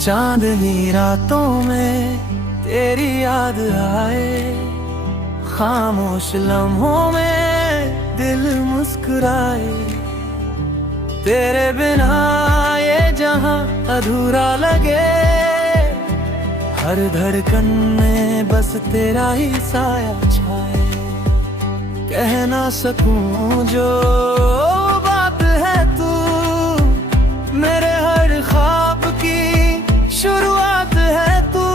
चांदनी रातों में तेरी याद आए, खामोश लम्हों में दिल मुस्कुराए। तेरे बिना ये जहां अधूरा लगे, हर धड़कन में बस तेरा ही साया छाए। कह ना सकूं जो बात है तू, मेरे हर ख्वाब की शुरुआत है तू।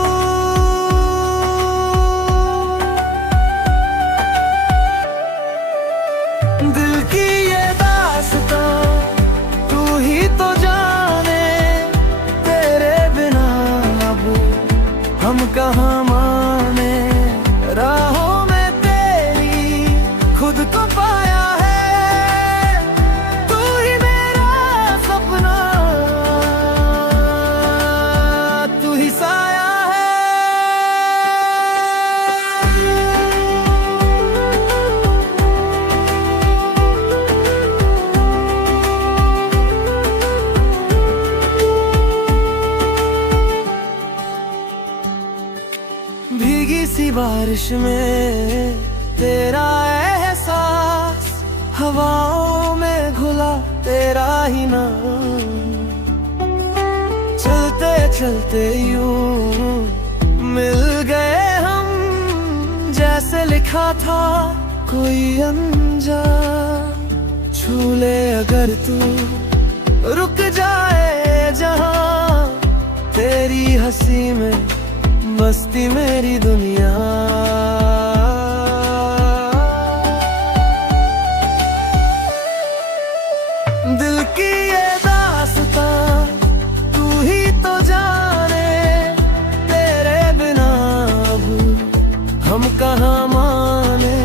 दिल की ये दास्तां तू ही तो जाने, तेरे बिना अब हम कहाँ माने। राहों में तेरी खुद को पाया है, तू ही मेरा सपना, तू ही साया है। भीगी सी बारिश में तेरा एहसास, हवाओं में घुला तेरा ही नाम। चलते चलते यूं मिल गए हम, जैसे लिखा था कोई अनजान। छू ले अगर तू रुक जाए जहां, तेरी हंसी में बसती मेरी दुनिया। दिल की ये दास्तां तू ही तो जाने, तेरे बिना अब हम कहाँ माने।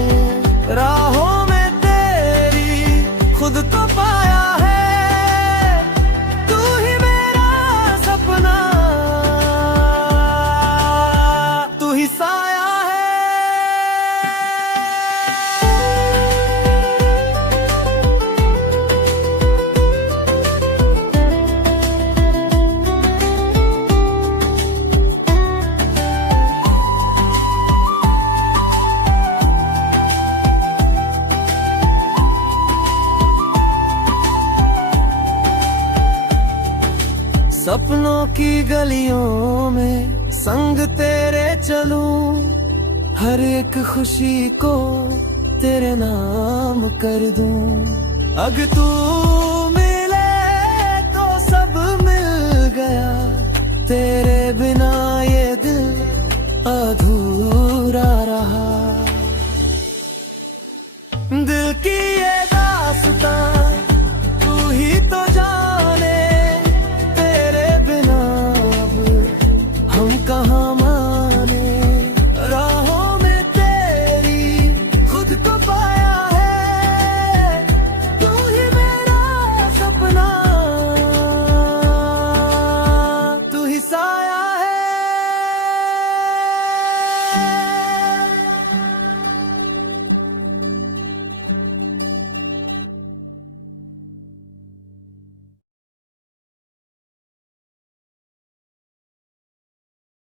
राहों में तेरी खुद को पाया है, तू ही मेरा सपना, तू ही साया है। सपनों की गलियों में संग तेरे चलूं, हर एक खुशी को तेरे नाम कर दूं। अगर तू मिले तो सब मिल गया, तेरे बिना ये दिल